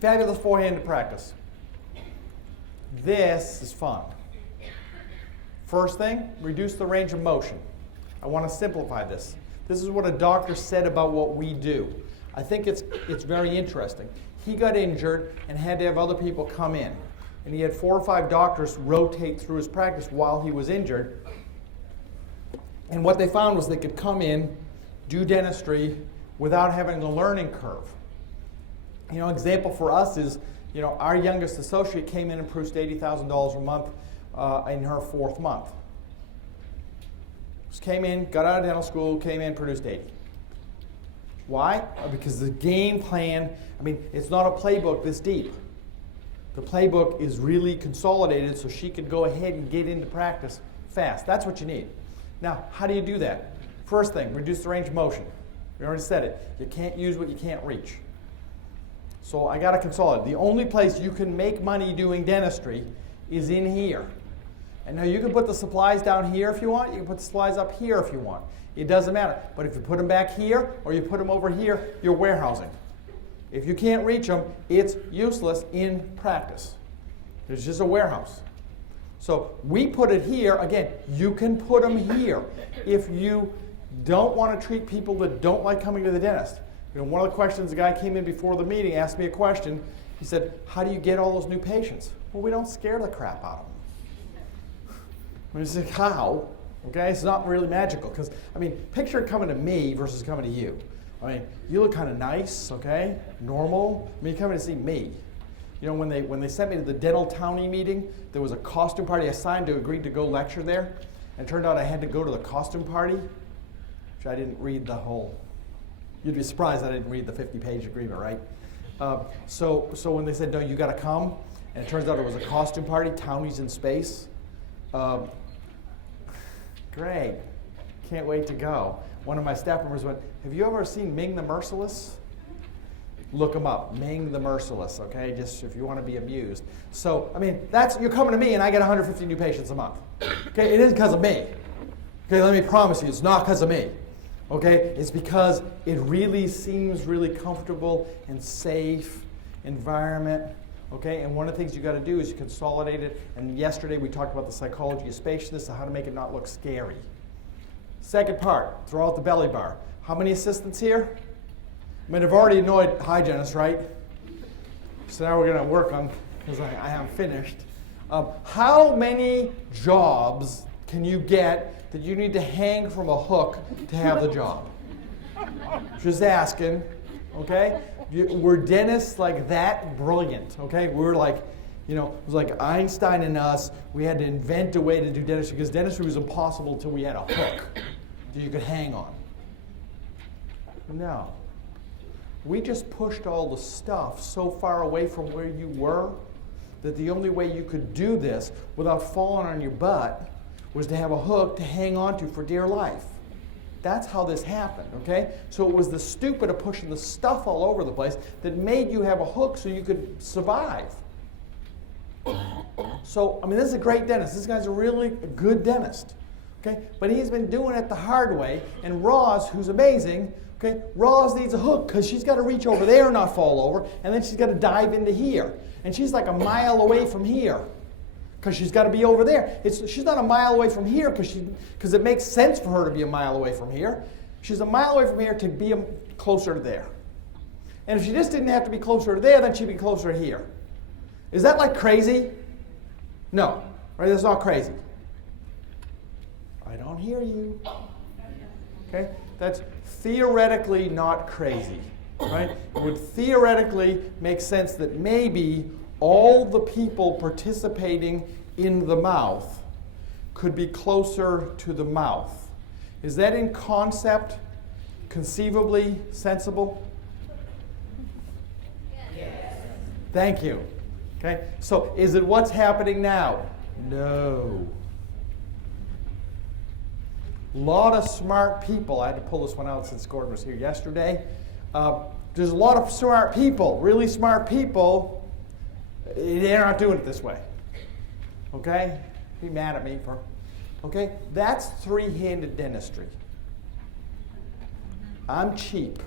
Fabulous four-handed practice. This is fun. First thing, reduce the range of motion. I want to simplify this. This is what a doctor said about what we do. I think it's very interesting. He got injured and had to have other people come in. And he had 4 or 5 doctors rotate through his practice while he was injured. And what they found was they could come in, do dentistry without having a learning curve. You know, example for us is, you know, our youngest associate came in and produced $80,000 a month in her 4th month. Just came in, got out of dental school, came in, produced 80. Why? Because the game plan, I mean, it's not a playbook this deep. The playbook is really consolidated so she could go ahead and get into practice fast. That's what you need. Now, how do you do that? First thing, reduce the range of motion. We already said it. You can't use what you can't reach. So I got to consolidate. The only place you can make money doing dentistry is in here. And now you can put the supplies down here if you want. You can put the supplies up here if you want. It doesn't matter. But if you put them back here or you put them over here, you're warehousing. If you can't reach them, it's useless in practice. It's just a warehouse. So we put it here. Again, you can put them here if you don't want to treat people that don't like coming to the dentist. You know, one of the questions, the guy came in before the meeting, asked me a question. He said, how do you get all those new patients? Well, we don't scare the crap out of them. I said, how? Okay, it's not really magical. Because, I mean, picture coming to me versus coming to you. I mean, you look kind of nice, okay, normal. I mean, you're coming to see me. You know, when they sent me to the dental townie meeting, there was a costume party. I signed to agree to go lecture there. And it turned out I had to go to the costume party, which I didn't read the whole. You'd be surprised I didn't read the 50-page agreement, right? So when they said, no, you got to come, and it turns out it was a costume party, townies in space. Great. Can't wait to go. One of my staff members went, have you ever seen Ming the Merciless? Look him up, Ming the Merciless, okay, just if you want to be amused. So, I mean, you're coming to me and I get 150 new patients a month. Okay, it isn't because of me. Okay, let me promise you, it's not because of me. Okay, it's because it really seems really comfortable and safe environment. Okay, and one of the things you got to do is you consolidate it. And yesterday we talked about the psychology of spaciousness and how to make it not look scary. Second part, throw out the belly bar. How many assistants here? I mean, I've already annoyed hygienists, right? So now we're going to work on, because I haven't finished. How many jobs can you get that you need to hang from a hook to have the job? Just asking, okay? We're dentists like that brilliant, okay? We're like, you know, it was like Einstein and us. We had to invent a way to do dentistry because dentistry was impossible until we had a hook that you could hang on. No. We just pushed all the stuff so far away from where you were that the only way you could do this without falling on your butt was to have a hook to hang on to for dear life. That's how this happened, okay? So it was the stupid of pushing the stuff all over the place that made you have a hook so you could survive. So, I mean, this is a great dentist. This guy's a really good dentist, okay? But he's been doing it the hard way, and Roz, who's amazing, okay, Roz needs a hook because she's got to reach over there and not fall over, and then she's got to dive into here. And she's like a mile away from here because she's got to be over there. She's not a mile away from here because it makes sense for her to be a mile away from here. She's a mile away from here to be closer to there. And if she just didn't have to be closer to there, then she'd be closer to here. Is that like crazy? No, right? That's not crazy. I don't hear you. Okay? That's theoretically not crazy, right? It would theoretically make sense that maybe all the people participating in the mouth could be closer to the mouth. Is that in concept conceivably sensible? Yes. Thank you. Okay, so is it what's happening now? No. A lot of smart people. I had to pull this one out since Gordon was here yesterday. There's a lot of smart people, really smart people. They're not doing it this way. Okay? Be mad at me for. Okay? That's three-handed dentistry. I'm cheap.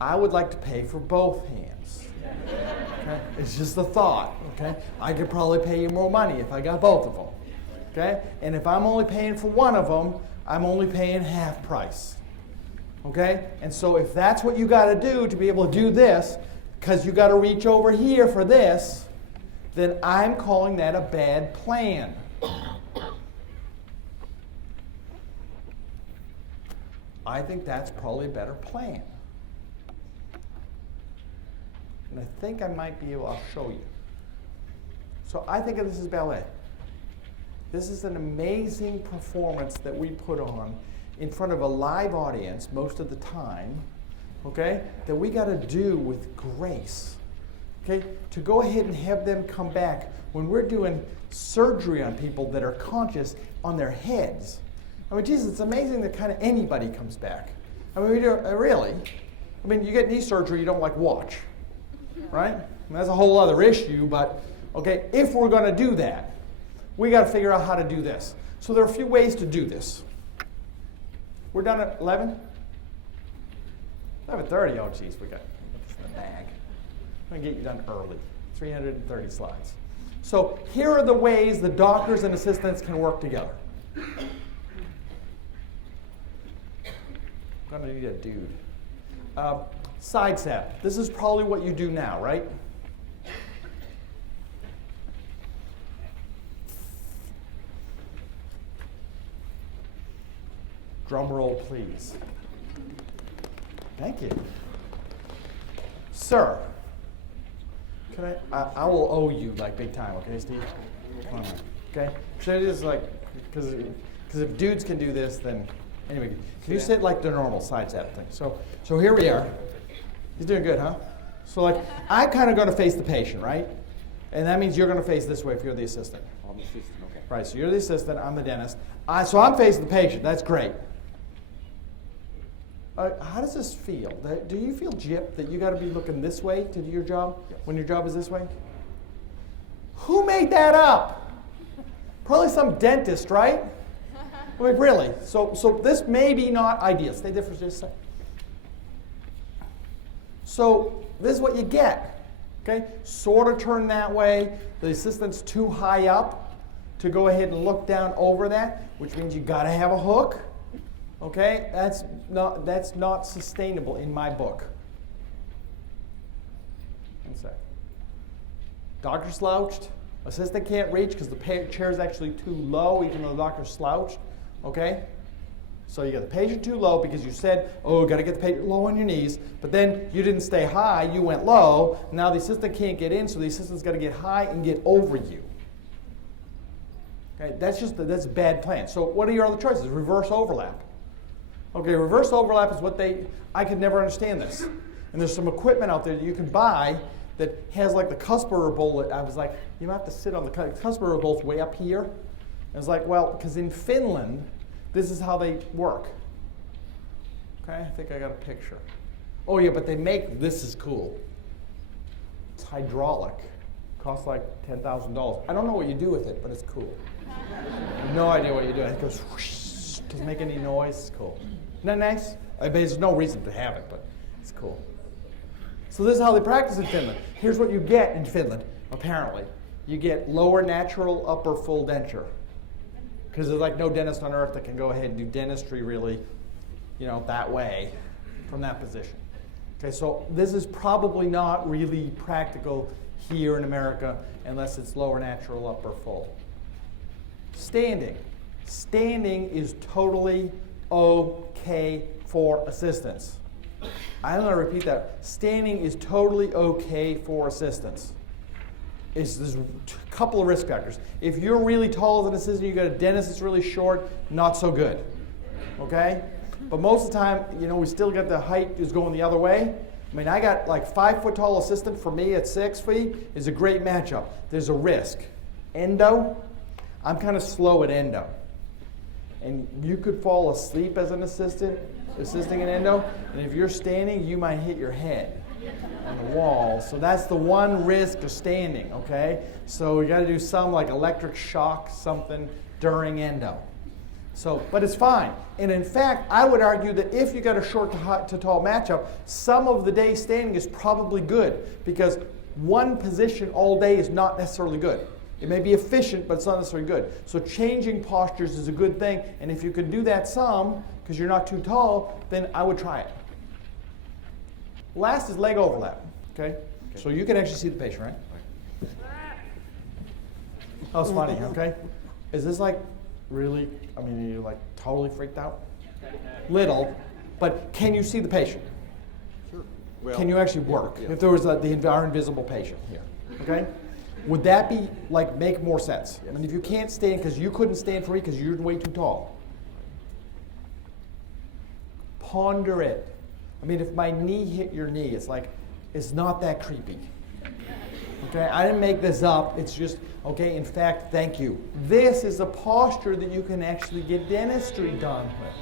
I would like to pay for both hands. Okay? It's just a thought. Okay? I could probably pay you more money if I got both of them. Okay? And if I'm only paying for one of them, I'm only paying half price. Okay? And so if that's what you got to do to be able to do this, because you got to reach over here for this, then I'm calling that a bad plan. I think that's probably a better plan. And I think I might be able, I'll show you. So I think of this as ballet. This is an amazing performance that we put on in front of a live audience most of the time, okay, that we got to do with grace. Okay, to go ahead and have them come back when we're doing surgery on people that are conscious on their heads. I mean, Jesus, it's amazing that kind of anybody comes back. I mean, we do, really. I mean, you get knee surgery, you don't like watch, right? I mean, that's a whole other issue, but okay, if we're going to do that, we got to figure out how to do this. So there are a few ways to do this. We're done at 11? 11:30, oh geez, we got this in the bag. I'm going to get you done early, 330 slides. So here are the ways the doctors and assistants can work together. I'm going to need a dude. Side step. This is probably what you do now, right? Drum roll, please. Thank you. Sir, can I will owe you like big time, okay, Steve? Come on, okay? So it is like, because if dudes can do this, then, anyway, can you sit like the normal side step thing? So here we are. He's doing good, huh? So like, I'm kind of going to face the patient, right? And that means you're going to face this way if you're the assistant. I'm the assistant, okay. Right, so you're the assistant, I'm the dentist. So I'm facing the patient, that's great. How does this feel? Do you feel gypped that you got to be looking this way to do your job when your job is this way? Who made that up? Probably some dentist, right? Like really? So this may be not ideal. Stay there for just a second. So this is what you get. Okay, sort of turn that way. The assistant's too high up to go ahead and look down over that, which means you got to have a hook. Okay, that's not sustainable in my book. One sec. Doctor slouched. Assistant can't reach because the chair is actually too low, even though the doctor's slouched. Okay, so you got the patient too low because you said, oh, got to get the patient low on your knees, but then you didn't stay high, you went low. Now the assistant can't get in, so the assistant's got to get high and get over you. Okay, that's a bad plan. So what are your other choices? Reverse overlap. Okay, reverse overlap is I could never understand this. And there's some equipment out there that you can buy that has like the cusper bowl. I was like, you might have to sit on the cusper bowl's way up here. And it's like, well, because in Finland, this is how they work. Okay, I think I got a picture. Oh yeah, but this is cool. It's hydraulic. Costs like $10,000. I don't know what you do with it, but it's cool. No idea what you do. It goes whoosh, doesn't make any noise. It's cool. Isn't that nice? There's no reason to have it, but it's cool. So this is how they practice in Finland. Here's what you get in Finland, apparently. You get lower natural, upper full denture. Because there's like no dentist on earth that can go ahead and do dentistry really, that way, from that position. Okay, so this is probably not really practical here in America unless it's lower natural, upper full. Standing. Standing is totally okay for assistants. I'm going to repeat that. Standing is totally okay for assistants. There's a couple of risk factors. If you're really tall as an assistant, you got a dentist that's really short, not so good. Okay? But most of the time, we still got the height is going the other way. I mean, I got like 5 foot tall assistant for me at 6 feet is a great matchup. There's a risk. Endo, I'm kind of slow at endo. And you could fall asleep as an assisting an endo, and if you're standing, you might hit your head on the wall. So that's the one risk of standing, okay? So you got to do some like electric shock something during endo. So, but it's fine. And in fact, I would argue that if you got a short to tall matchup, some of the day standing is probably good because one position all day is not necessarily good. It may be efficient, but it's not necessarily good. So changing postures is a good thing. And if you can do that some, because you're not too tall, then I would try it. Last is leg overlap. Okay? So you can actually see the patient, right? That was funny, okay? Is this like really, I mean, are you like totally freaked out? Little, but can you see the patient? Sure. Well, can you actually work? Yeah. If there was our invisible patient here, okay? Would that be like make more sense? Yes. I mean, if you can't stand because you couldn't stand for me because you're way too tall. Ponder it. I mean, if my knee hit your knee, it's like, it's not that creepy. Okay, I didn't make this up. It's just, okay, in fact, thank you. This is a posture that you can actually get dentistry done with.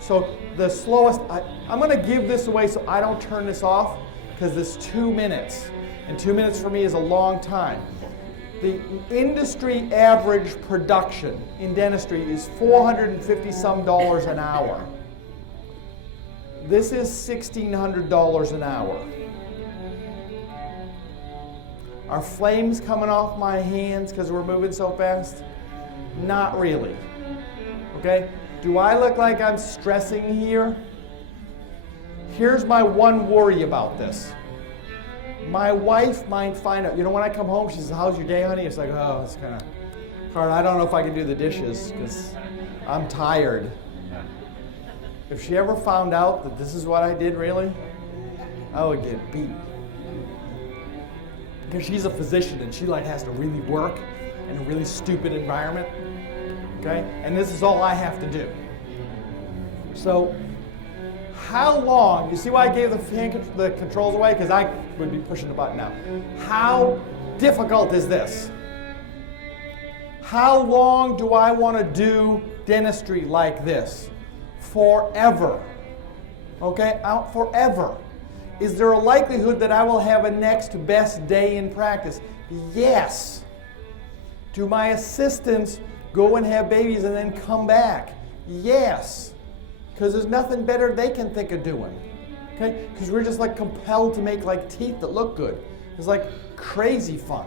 So the slowest, I'm going to give this away so I don't turn this off because it's 2 minutes. And 2 minutes for me is a long time. The industry average production in dentistry is $450 some an hour. This is $1,600 an hour. Are flames coming off my hands because we're moving so fast? Not really. Okay? Do I look like I'm stressing here? Here's my one worry about this. My wife might find out, when I come home, she says, how's your day, honey? It's like, oh, it's kind of hard. I don't know if I can do the dishes because I'm tired. If she ever found out that this is what I did really, I would get beat. Because she's a physician and she has to really work in a really stupid environment. Okay? And this is all I have to do. So, how long, you see why I gave the controls away? Because I would be pushing the button now. How difficult is this? How long do I want to do dentistry like this? Forever. Okay? Out forever. Is there a likelihood that I will have a next best day in practice? Yes. Do my assistants go and have babies and then come back? Yes. Because there's nothing better they can think of doing. Okay? Because we're just compelled to make teeth that look good. It's crazy fun.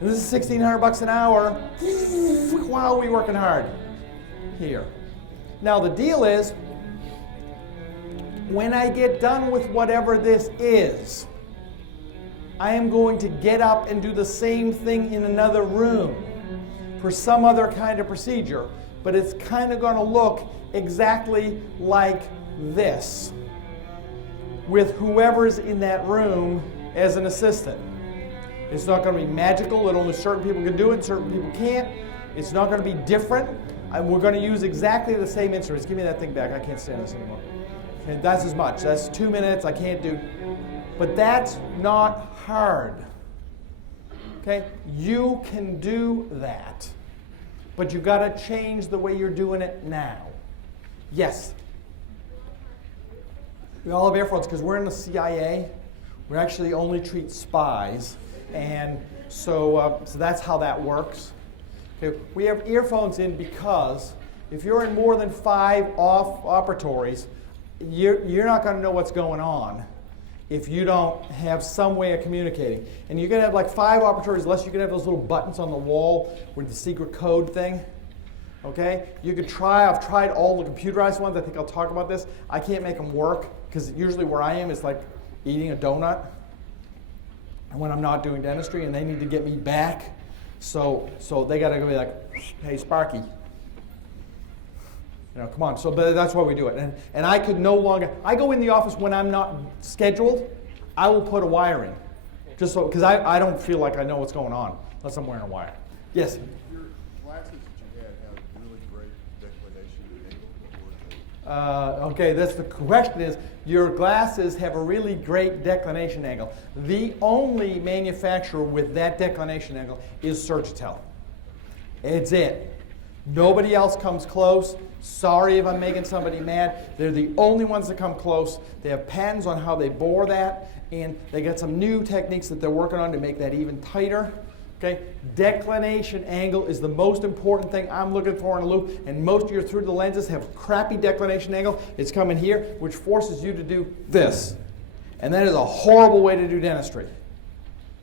And this is $1,600 an hour. Wow, we working hard here. Now the deal is, when I get done with whatever this is, I am going to get up and do the same thing in another room for some other kind of procedure, but it's kind of going to look exactly like this with whoever's in that room as an assistant. It's not going to be magical, that only certain people can do it, certain people can't. It's not going to be different. We're going to use exactly the same instruments. Give me that thing back. I can't stand this anymore. Okay, that's as much. That's 2 minutes. I can't do. But that's not hard. Okay? You can do that. But you've got to change the way you're doing it now. Yes? We all have earphones because we're in the CIA. We actually only treat spies. And so that's how that works. Okay, we have earphones in because if you're in more than 5 operatories, you're not going to know what's going on if you don't have some way of communicating. And you're going to have 5 operatories, unless you can have those little buttons on the wall with the secret code thing. Okay? You could try, I've tried all the computerized ones. I think I'll talk about this. I can't make them work because usually where I am is like eating a donut when I'm not doing dentistry, and they need to get me back. So they got to go be like, hey, Sparky. Come on. So but that's why we do it. And I could no longer, I go in the office when I'm not scheduled, I will put a wire in. Just so, because I don't feel like I know what's going on unless I'm wearing a wire. Yes? Your glasses that you had have really great declination angle. Okay, that's the question is, your glasses have a really great declination angle. The only manufacturer with that declination angle is Surgitel. It's it. Nobody else comes close. Sorry if I'm making somebody mad. They're the only ones that come close. They have patents on how they bore that, and they got some new techniques that they're working on to make that even tighter. Okay, declination angle is the most important thing I'm looking for in a loop, and most of your through the lenses have crappy declination angle. It's coming here, which forces you to do this. And that is a horrible way to do dentistry.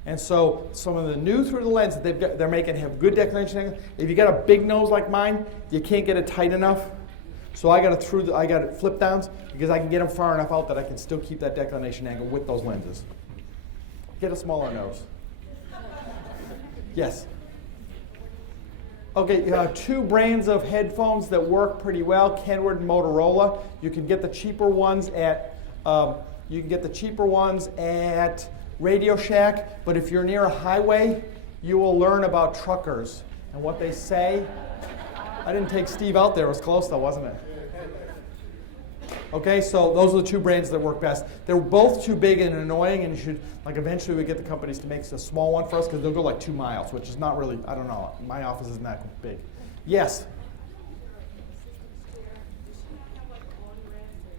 And so some of the new through the lens that they're making have good declination angle. If you got a big nose like mine, you can't get it tight enough. So I got it flip downs because I can get them far enough out that I can still keep that declination angle with those lenses. Get a smaller nose. Yes. Okay, two brands of headphones that work pretty well: Kenwood and Motorola. You can get the cheaper ones at Radio Shack. But if you're near a highway, you will learn about truckers and what they say. I didn't take Steve out there; it was close though, wasn't it? Okay, so those are the two brands that work best. They're both too big and annoying, and you should, eventually we get the companies to make a small one for us because they'll go like 2 miles, which is not really, I don't know, my office isn't that big. Yes?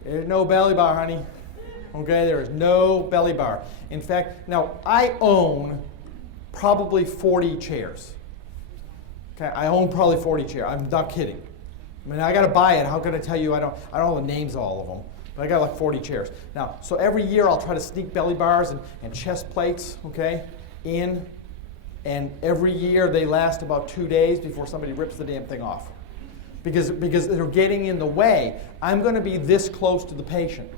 There's no belly bar, honey. Okay, there is no belly bar. In fact, now I own probably 40 chairs. Okay, I own probably 40 chairs. I'm not kidding. I mean, I got to buy it. How can I tell you? I don't know the names of all of them, but I got like 40 chairs. Now, so every year I'll try to sneak belly bars and chest plates, okay, in, and every year they last about 2 days before somebody rips the damn thing off, because they're getting in the way. I'm going to be this close to the patient.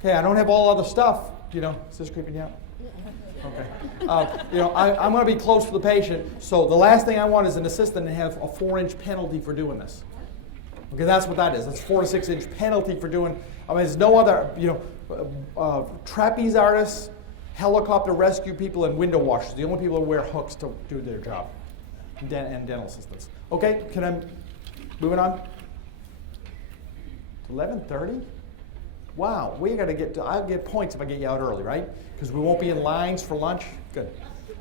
Okay, I don't have all other stuff. Is this creeping you out? Okay. I'm going to be close to the patient, so the last thing I want is an assistant to have a 4-inch penalty for doing this. Okay, that's what that is. That's 4 to 6 inch penalty for doing. There's no other. Trapeze artists, helicopter rescue people, and window washers. The only people who wear hooks to do their job, and dental assistants. Okay, moving on. 11:30. Wow, we got to get. I'll get points if I get you out early, right? Because we won't be in lines for lunch. Good.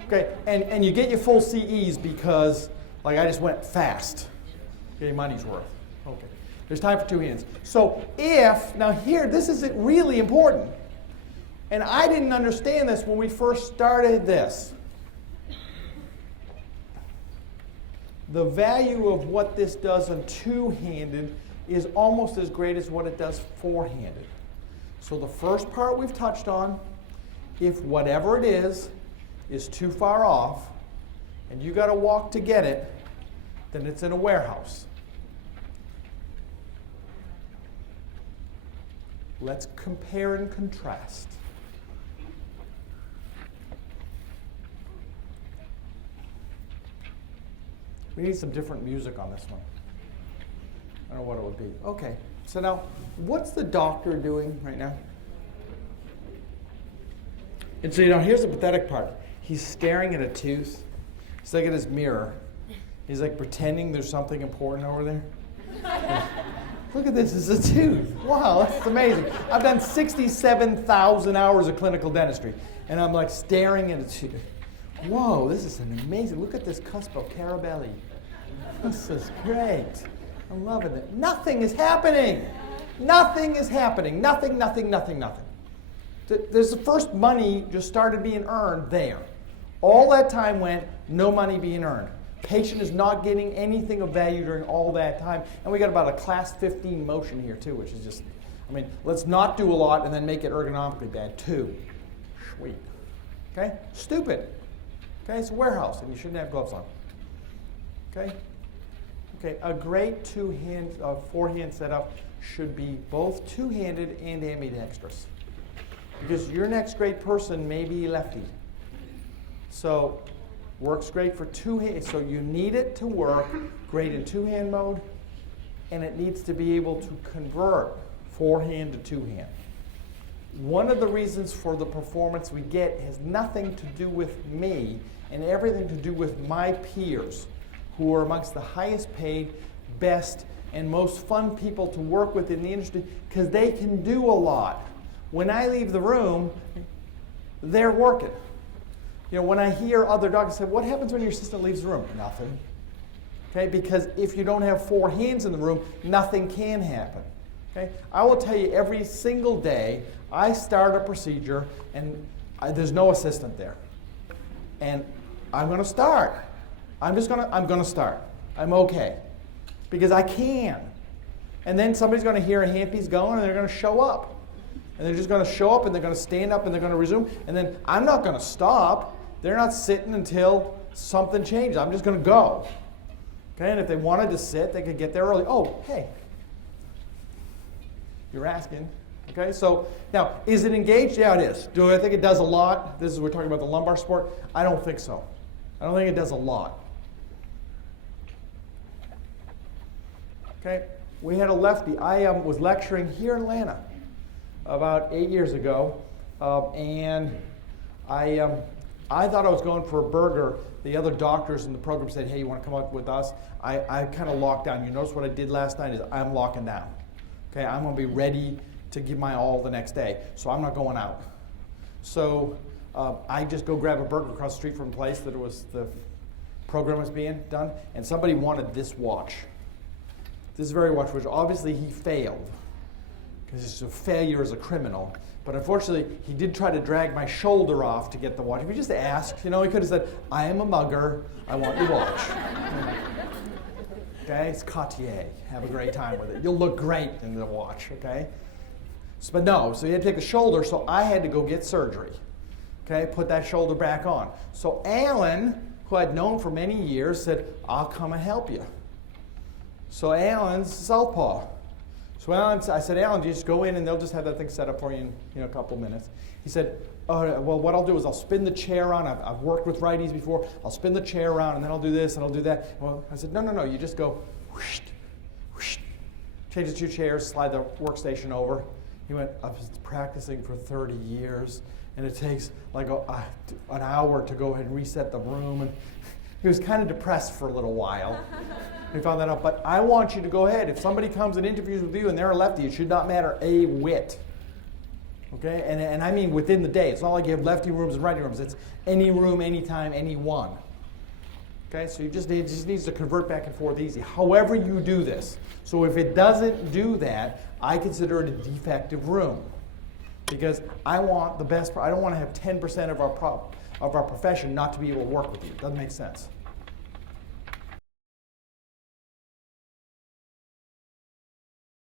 Okay, and you get your full CEs because, I just went fast. Get your money's worth. Okay. There's time for 2 hands. So now here, this is really important. And I didn't understand this when we first started this. The value of what this does on two-handed is almost as great as what it does four-handed. So the first part we've touched on, if whatever it is too far off, and you got to walk to get it, then it's in a warehouse. Let's compare and contrast. We need some different music on this one. I don't know what it would be. Okay, so now, what's the doctor doing right now? And so, here's the pathetic part. He's staring at a tooth. He's like at his mirror. He's like pretending there's something important over there. Look at this, it's a tooth. Wow, that's amazing. I've done 67,000 hours of clinical dentistry, and I'm like staring at a tooth. Whoa, this is an amazing, look at this cusp of Carabelli. This is great. I'm loving it. Nothing is happening. Nothing is happening. Nothing. There's the first money just started being earned there. All that time went, no money being earned. Patient is not getting anything of value during all that time. And we got about a class 15 motion here too, which is just, let's not do a lot and then make it ergonomically bad too. Sweet. Okay? Stupid. Okay, it's a warehouse and you shouldn't have gloves on. Okay? Okay, a great forehand setup should be both two-handed and ambidextrous. Because your next great person may be lefty. So, works great for two-hand. So you need it to work great in two-hand mode, and it needs to be able to convert forehand to two-hand. One of the reasons for the performance we get has nothing to do with me and everything to do with my peers, who are amongst the highest paid, best, and most fun people to work with in the industry, because they can do a lot. When I leave the room, they're working. When I hear other doctors say, what happens when your assistant leaves the room? Nothing. Okay, because if you don't have four hands in the room, nothing can happen. Okay, I will tell you every single day, I start a procedure and there's no assistant there. And I'm going to start. I'm going to start. I'm okay. Because I can. And then somebody's going to hear a hand piece going and they're going to show up. And they're just going to show up and they're going to stand up and they're going to resume. And then I'm not going to stop. They're not sitting until something changes. I'm just going to go. Okay, and if they wanted to sit, they could get there early. Oh, hey. You're asking. Okay, so now, is it engaged? Yeah, it is. Do I think it does a lot? We're talking about the lumbar sport. I don't think so. I don't think it does a lot. Okay, we had a lefty. I was lecturing here in Atlanta about 8 years ago, and I thought I was going for a burger. The other doctors in the program said, hey, you want to come up with us? I kind of locked down. You notice what I did last night is I'm locking down. Okay, I'm going to be ready to give my all the next day, so I'm not going out. So I just go grab a burger across the street from a place that the program was being done, and somebody wanted this watch. This very watch, which obviously he failed, because it's a failure as a criminal. But unfortunately, he did try to drag my shoulder off to get the watch. If he just asked, he could have said, I am a mugger, I want your watch. Okay, it's Cartier. Have a great time with it. You'll look great in the watch, okay? But no, so he had to take the shoulder, so I had to go get surgery. Okay, put that shoulder back on. So Alan, who I'd known for many years, said, I'll come and help you. So Alan's southpaw. So I said, Alan, you just go in and they'll just have that thing set up for you in a couple minutes. He said, oh, well, what I'll do is I'll spin the chair around. I've worked with righties before. I'll spin the chair around and then I'll do this and I'll do that. Well, I said, no, you just go whoosh, whoosh. Change the two chairs, slide the workstation over. He went, I was practicing for 30 years and it takes like an hour to go ahead and reset the room. And he was kind of depressed for a little while. We found that out. But I want you to go ahead. If somebody comes and interviews with you and they're a lefty, it should not matter a whit. Okay? And I mean within the day. It's not like you have lefty rooms and righty rooms. It's any room, anytime, anyone. Okay? So it just needs to convert back and forth easy. However you do this. So if it doesn't do that, I consider it a defective room. Because I want the best. I don't want to have 10% of our profession not to be able to work with you. Doesn't make sense.